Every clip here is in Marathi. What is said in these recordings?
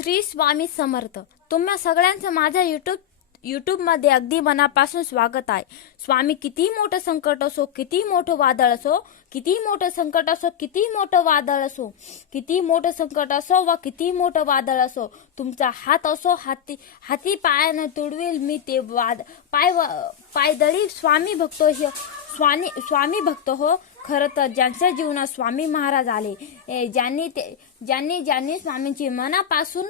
श्री स्वामी समर्थ. तुम्हा सगळ्यांचं माझ्या युट्यूब युट्यूबमध्ये अगदी मनापासून स्वागत आहे. स्वामी किती मोठं संकट असो किती मोठं वादळ असो किती मोठं संकट असो किती मोठं वादळ असो किती मोठं संकट असो व किती मोठं वादळ असो तुमचा हात असो हाती हाती पायानं तुडवेल मी ते वाद. पाय पायदळी स्वामी भक्तो हे स्वामी स्वामी भक्त हो. खरं तर ज्यांच्या जीवनात स्वामी महाराज आले ए, ज्यांनी ते ज्यांनी ज्यांनी स्वामींची मनापासून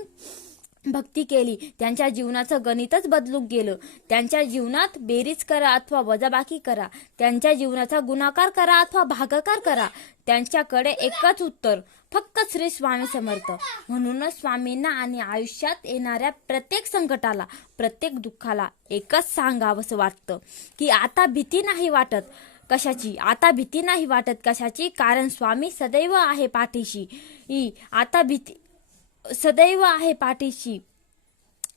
भक्ती केली. त्यांच्या जीवनाचं गणितच बदलून गेलं. त्यांच्या जीवनात बेरीज करा अथवा वजाबाकी करा. त्यांच्या जीवनाचा गुणाकार करा अथवा भागाकार करा. त्यांच्याकडे एकच उत्तर फक्त श्री स्वामी समर्थ. म्हणूनच स्वामींना आणि आयुष्यात येणाऱ्या प्रत्येक संकटाला प्रत्येक दुःखाला एकच सांगावंसं वाटतं. की आता भीती नाही वाटत कशाची? आता भीती नाही वाटत कशाची? कारण स्वामी सदैव आहे पाठीशी. ई आता भीती सदैव आहे पाठीशी.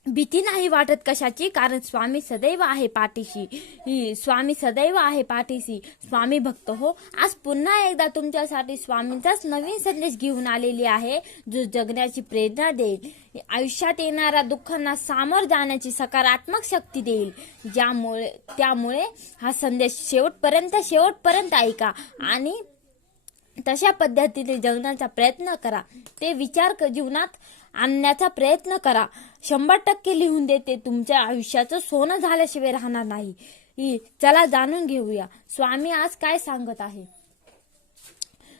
भीती नाही वाटत कशाची कारण स्वामी सदैव आहे पाठीशी. ही स्वामी सदैव आहे पाठीशी. स्वामी भक्त हो. आज पुन्हा एकदा तुमच्यासाठी स्वामींचाच नवीन संदेश घेऊन आलेली आहे जो जगण्याची प्रेरणा देईल. आयुष्यात येणाऱ्या दुःखांना सामोर जाण्याची सकारात्मक शक्ती देईल. ज्यामुळे त्यामुळे हा संदेश शेवटपर्यंत शेवटपर्यंत ऐका. आणि तशा पद्धतीने जगण्याचा प्रयत्न करा. ते विचार जीवनात आणण्याचा प्रयत्न करा. शंभर टक्के लिहून देते तुमच्या आयुष्याचं सोनं झाल्याशिवाय राहणार नाही. चला जाणून घेऊया. स्वामी आज काय सांगत आहे?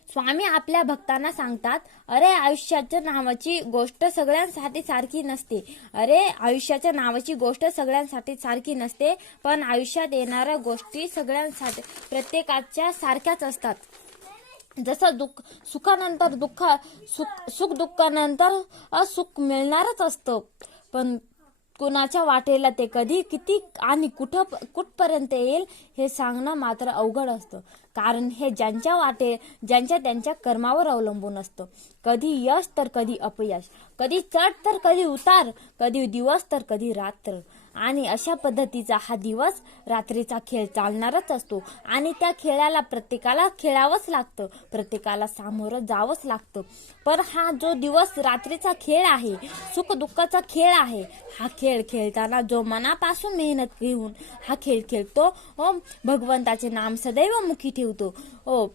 स्वामी आपल्या भक्तांना सांगतात अरे आयुष्याच्या नावाची गोष्ट सगळ्यांसाठी सारखी नसते. अरे आयुष्याच्या नावाची गोष्ट सगळ्यांसाठी सारखी नसते पण आयुष्यात येणाऱ्या गोष्टी सगळ्यांसाठी प्रत्येकाच्या सारख्याच असतात. जसं दुःख सुखानंतर दुःख सुख सुख दुःखानंतर असुख मिळणारच असतं. पण कुणाच्या वाटेला ते कधी किती आणि कुठं कुठपर्यंत येईल हे सांगणं मात्र अवघड असतं. कारण हे ज्यांच्या वाटे ज्यांच्या त्यांच्या कर्मावर अवलंबून असतं. कधी यश तर कधी अपयश. कधी चढ तर कधी उतार कधी दिवस तर कधी रात्र. आणि अशा पद्धतीचा हा दिवस रात्रीचा खेळ चालणारच असतो. आणि त्या खेळाला प्रत्येकाला खेळावंच लागतं. प्रत्येकाला सामोरं जावंच लागतं. पण हा जो दिवस रात्रीचा खेळ आहे सुखदुःखाचा खेळ आहे हा खेळ खेळताना जो मनापासून मेहनत घेऊन हा खेळ खेळतो ओ भगवंताचे नाम सदैव मुखी ठेवतो. ओ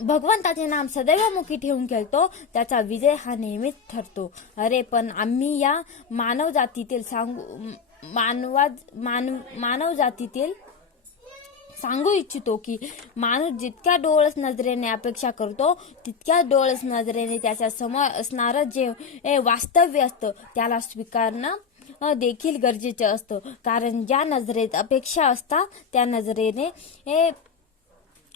भगवंताचे नाम सदैव मुखी ठेवून खेळतो त्याचा विजय हा नेहमीच ठरतो. अरे पण आम्ही या मानव जातीतील सांगू मानवा मान मानव जातीतील सांगू इच्छितो की माणूस जितक्या डोळस नजरेने अपेक्षा करतो तितक्या डोळस नजरेने त्याच्यासमोर असणारं जे वास्तव्य असतं त्याला स्वीकारणं देखील गरजेचं असतं. कारण ज्या नजरेत अपेक्षा असतात त्या नजरेने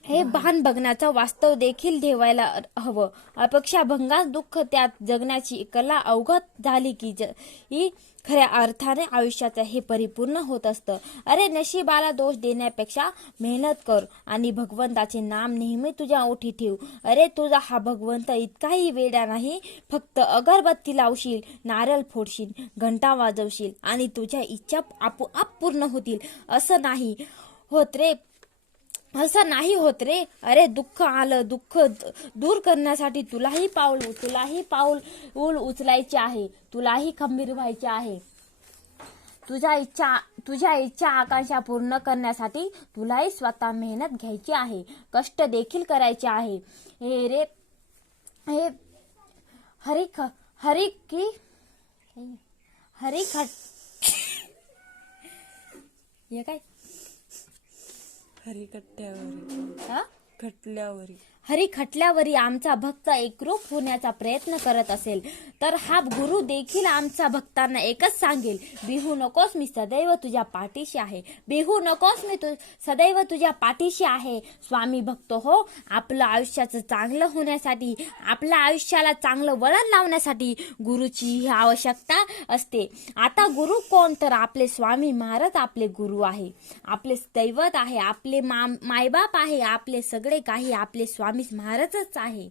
हे भान बघण्याचं वास्तव देखील ठेवायला हवं. अपेक्षा भंगास दुःख त्यात जगण्याची कला अवगत झाली की ज ही खऱ्या अर्थाने आयुष्याचं हे परिपूर्ण होत असतं. अरे नशिबाला दोष देण्यापेक्षा मेहनत कर आणि भगवंताचे नाम नेहमी तुझ्या ओठी ठेव. अरे तुझा हा भगवंत इतकाही वेडा नाही फक्त अगरबत्ती लावशील नारळ फोडशील घंटा वाजवशील आणि तुझ्या इच्छा आपोआप पूर्ण होतील. असं नाही. होत रे असं नाही होत रे. अरे दुःख आलं दुःख दूर करण्यासाठी तुलाही पाऊल तुलाही पाऊल ऊल उचलायचे आहे. तुलाही खंबीर व्हायचे आहे. तुझ्या इच्छा तुझ्या इच्छा आकांक्षा पूर्ण करण्यासाठी तुलाही स्वतः मेहनत घ्यायची आहे. कष्ट देखील करायचे आहे. हे रे हे हरी ख हरी की हरी खट हे काय? हरी कट्ट्यावरी. हा? खटल्यावरी हरी खटल्यावरी आमचा भक्त एकरूप होण्याचा प्रयत्न करत असेल तर हा गुरु देखील आमच्या भक्तांना एकच सांगेल बिहू नकोस मी सदैव तुझ्या पाठीशी आहे. बिहू नकोस मी तु सदैव तुझ्या पाठीशी आहे. स्वामी भक्त हो आपलं आयुष्याचं चांगलं होण्यासाठी आपल्या आयुष्याला चांगलं वळण लावण्यासाठी गुरुची ही आवश्यकता असते. आता गुरु कोण? तर आपले स्वामी महाराज आपले गुरु आहे. आपले दैवत आहे आपले मा मायबाप आहे आपले सगळे काही आपले स्वामी महाराजच आहे.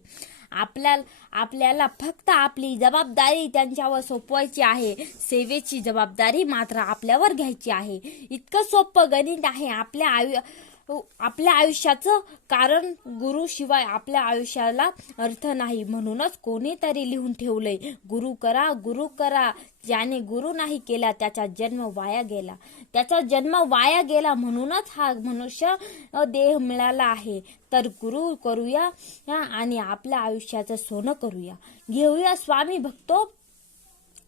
आपल्या आपल्याला फक्त आपली जबाबदारी त्यांच्यावर सोपवायची आहे. सेवेची जबाबदारी मात्र आपल्यावर घ्यायची आहे. इतकं सोपं गणित आहे. आपल्या आयु हो, आपल्या आयुष्याचं कारण गुरु शिवाय आपल्या आयुष्याला अर्थ नाही. म्हणूनच कोणीतरी लिहून ठेवलंय गुरु करा गुरु करा. ज्याने गुरु नाही केला त्याचा जन्म वाया गेला. त्याचा जन्म वाया गेला म्हणूनच हा मनुष्य देह मिळाला आहे. तर गुरु करूया आणि आपल्या आयुष्याचं सोनं करूया. घेऊया स्वामी भक्तो.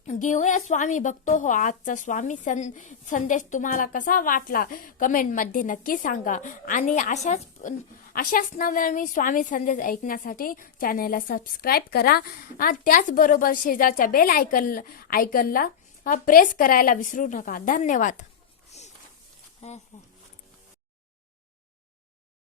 घेऊया स्वामी भक्तो हो आजचा स्वामी सं संदेश तुम्हाला कसा वाटला? कमेंटमध्ये नक्की सांगा. आणि अशाच अशाच नवनवीन स्वामी संदेश ऐकण्यासाठी चॅनलला सबस्क्राईब करा. त्याचबरोबर शेजारच्या बेल आयकन आयकनला प्रेस करायला विसरू नका. धन्यवाद.